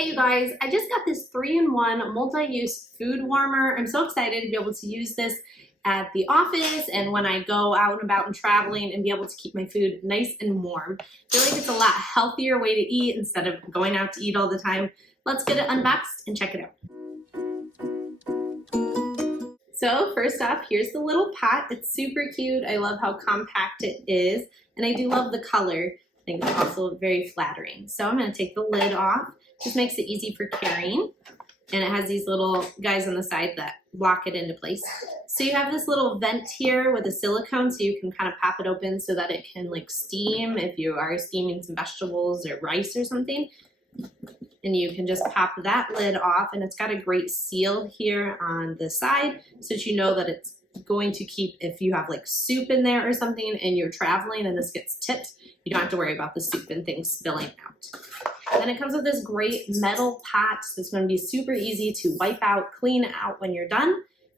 Hey you guys, I just got this 3-in-1 multi-use food warmer. I'm so excited to be able to use this at the office and when I go out and about and traveling and be able to keep my food nice and warm. I feel like it's a lot healthier way to eat instead of going out to eat all the time. Let's get it unboxed and check it out. So first off, here's the little pot. It's super cute. I love how compact it is, and I do love the color. I think it's also very flattering. So I'm going to take the lid off. Just makes it easy for carrying. And it has these little guys on the side that lock it into place. So you have this little vent here with a silicone, so you can kind of pop it open so that it can like steam if you are steaming some vegetables or rice or something. And you can just pop that lid off, and it's got a great seal here on the side so that you know that it's going to keep, if you have like soup in there or something and you're traveling and this gets tipped, you don't have to worry about the soup and things spilling out. Then it comes with this great metal pot, so it's going to be super easy to wipe out, clean out when you're done.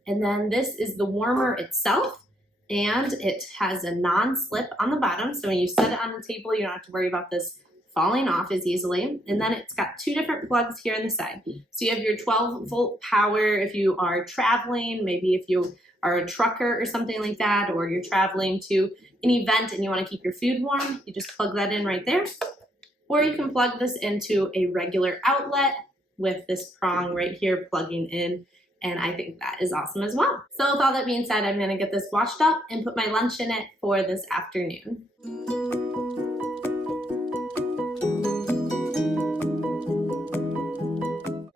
And then this is the warmer itself, and it has a non-slip on the bottom, so when you set it on the table, you don't have to worry about this falling off as easily. And then it's got two different plugs here on the side. So you have your 12-volt power if you are traveling, maybe if you are a trucker or something like that, or you're traveling to an event and you want to keep your food warm, you just plug that in right there. Or you can plug this into a regular outlet with this prong right here plugging in, and I think that is awesome as well. So with all that being said, I'm going to get this washed up and put my lunch in it for this afternoon.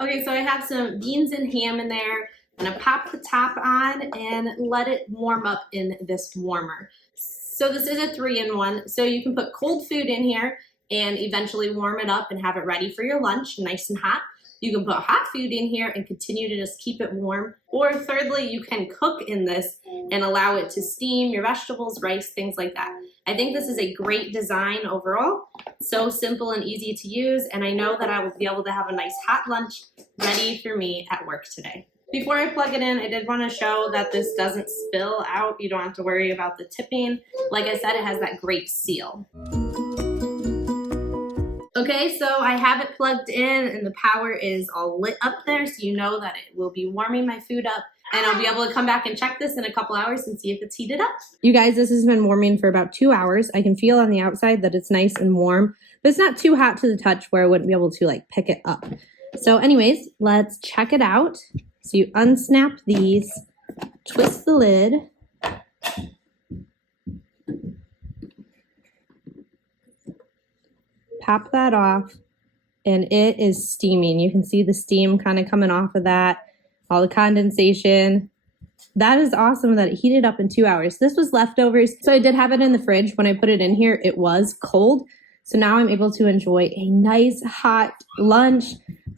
Okay, so I have some beans and ham in there. I'm gonna pop the top on and let it warm up in this warmer. So this is a 3-in-1, so you can put cold food in here and eventually warm it up and have it ready for your lunch, nice and hot. You can put hot food in here and continue to just keep it warm. Or thirdly, you can cook in this and allow it to steam your vegetables, rice, things like that. I think this is a great design overall. So simple and easy to use, and I know that I will be able to have a nice hot lunch ready for me at work today. Before I plug it in, I did want to show that this doesn't spill out. You don't have to worry about the tipping. Like I said, it has that great seal. Okay, so I have it plugged in and the power is all lit up there, so you know that it will be warming my food up, and I'll be able to come back and check this in a couple hours and see if it's heated up. You guys, this has been warming for about 2 hours. I can feel on the outside that it's nice and warm, but it's not too hot to the touch where I wouldn't be able to like pick it up. So anyways, let's check it out. So you unsnap these, twist the lid, pop that off, and it is steaming. You can see the steam kind of coming off of that, all the condensation. That is awesome that it heated up in 2 hours. This was leftovers, so I did have it in the fridge. When I put it in here, it was cold. So now I'm able to enjoy a nice hot lunch.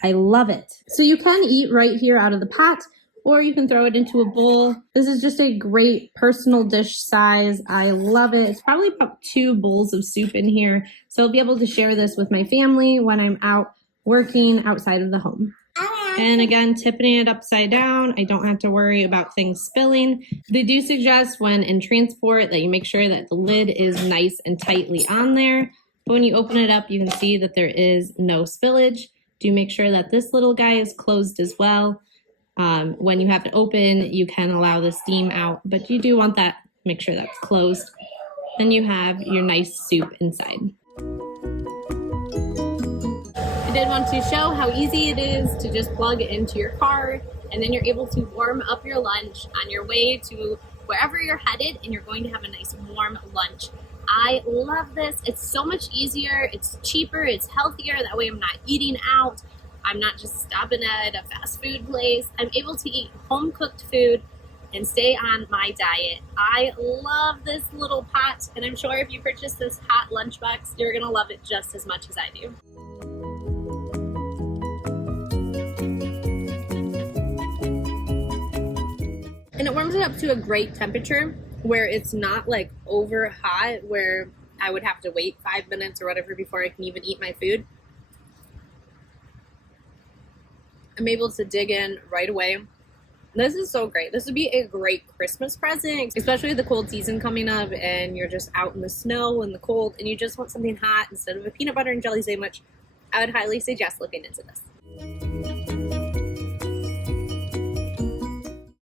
I love it. So you can eat right here out of the pot, or you can throw it into a bowl. This is just a great personal dish size. I love it. It's probably about 2 bowls of soup in here. So I'll be able to share this with my family when I'm out working outside of the home. And again, tipping it upside down, I don't have to worry about things spilling. They do suggest when in transport that you make sure that the lid is nice and tightly on there. But when you open it up, you can see that there is no spillage. Do make sure that this little guy is closed as well. When you have it open, you can allow the steam out, but you do want that, make sure that's closed. Then you have your nice soup inside. I did want to show how easy it is to just plug it into your car, and then you're able to warm up your lunch on your way to wherever you're headed, and you're going to have a nice warm lunch. I love this. It's so much easier, it's cheaper, it's healthier. That way I'm not eating out. I'm not just stopping at a fast food place. I'm able to eat home cooked food and stay on my diet. I love this little pot, and I'm sure if you purchase this hot lunchbox, you're gonna love it just as much as I do. And it warms it up to a great temperature where it's not like over hot where I would have to wait 5 minutes or whatever before I can even eat my food. I'm able to dig in right away. This is so great. This would be a great Christmas present, especially the cold season coming up and you're just out in the snow and the cold and you just want something hot instead of a peanut butter and jelly sandwich. I would highly suggest looking into this.